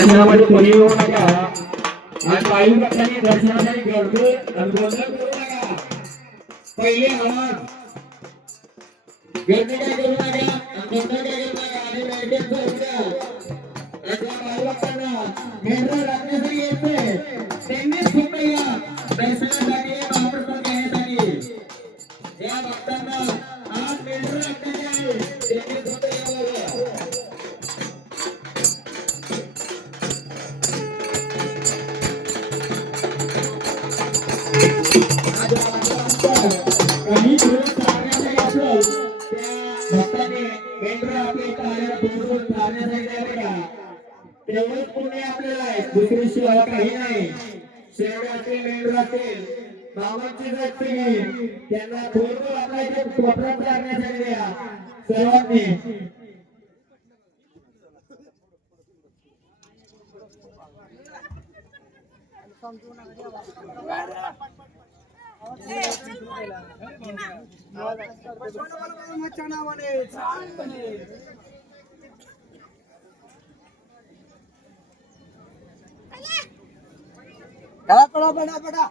दर्शनामध्ये कोणी येऊ नका. आणि वायू पक्षाने दर्शनासाठी गर्दी आणि गोंधळ करू नका. पहिले आवाज. गर्दी काय करू नका? गोंधळ काय करू नका. आणि मेंटेन करू द्या आणि त्या वायू भक्तांना राखण्यासाठी येते तेवढंच पुण्य आपल्याला आहे. दुसरी शिवाय काही नाही. शेवटे असेल मेंढरं असेल त्यांना थोडं आपल्या इथे कोपऱ्यात द्या सर्वांनी. पड़ा पड़ा पड़ा पड़ा.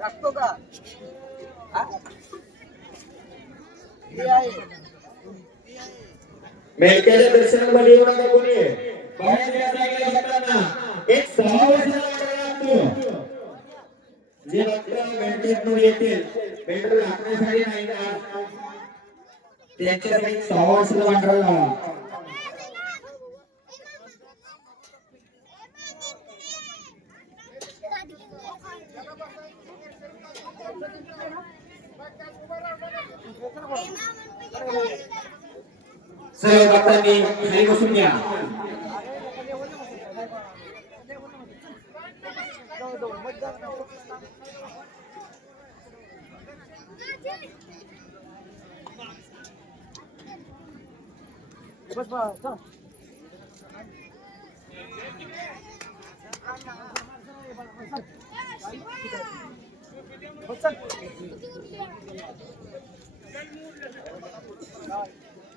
रखतो का हा? ती आहे मेलक्याच्या दर्शनामध्ये येऊ नका कोणी. बाहेर एक सहा जे भक्त मेंटेनवर येतील मेंटेन राखण्यासाठी नाही ना त्यांच्यासाठी एक सहा वर्षाचा वांडरा लावा सर्व भक्तांनी खाली बसून घ्या.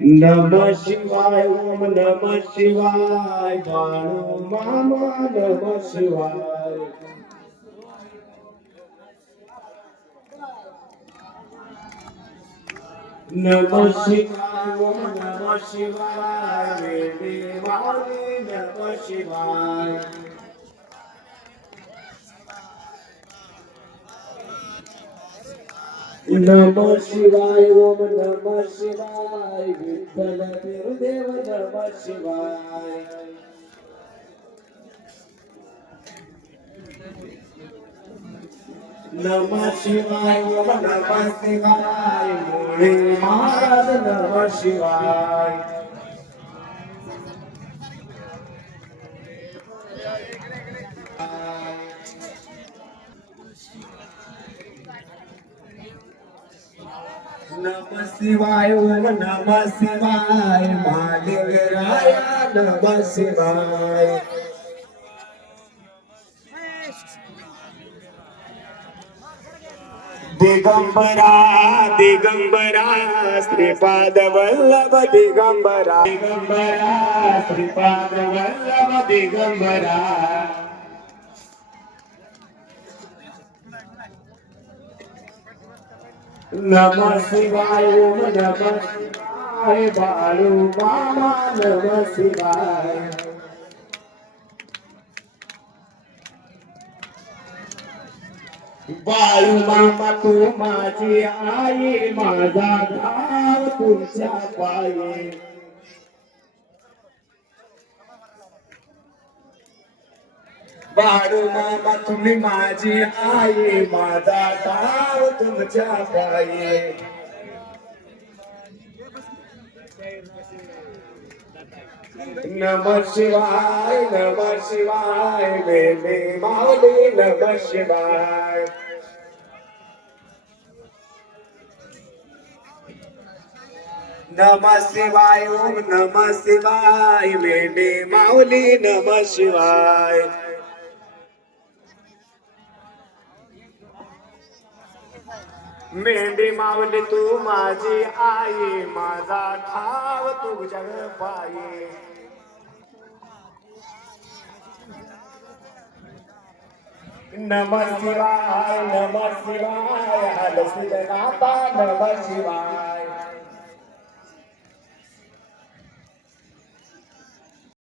नम शिवाय ओम नम शिवाय बाळू मामा नम शिवाय नम शिवाय ओम नम शिवाय वेदेवाले नम शिवाय नम शिवाय ओम नम शिवाय विठ्ठल गुरुदेव नम शिवाय. नम शिवाय ओम नम शिवाय मुळे महाराज नम शिवाय. नम शिवाय ओम नम शिवाय महादेवराया नम शिवाय दिगंबरा दिगंबरा श्रीपाद वल्लभ दिगंबरा. दिगंबरा श्रीपाद वल्लभ दिगंबरा. नम शिवाय ओम नम शिवाय बाळू मामा नम शिवाय। बाळू मामा तू माझी आई माझा धाव तुमच्या पायी। बाळू मामा तुम्ही माझी आई माझा ताव तुमच्या पायी. नम शिवाय नम शिवाय बेबे माऊली नम शिवाय. नम शिवाय ओम नम शिवाय बेबे माऊली नम शिवाय. मेंढी मावली तू माझी आई माझा ठाव तुझ्या पायी. नम शिवाय नम शिवाय हल जनाता नम शिवाय.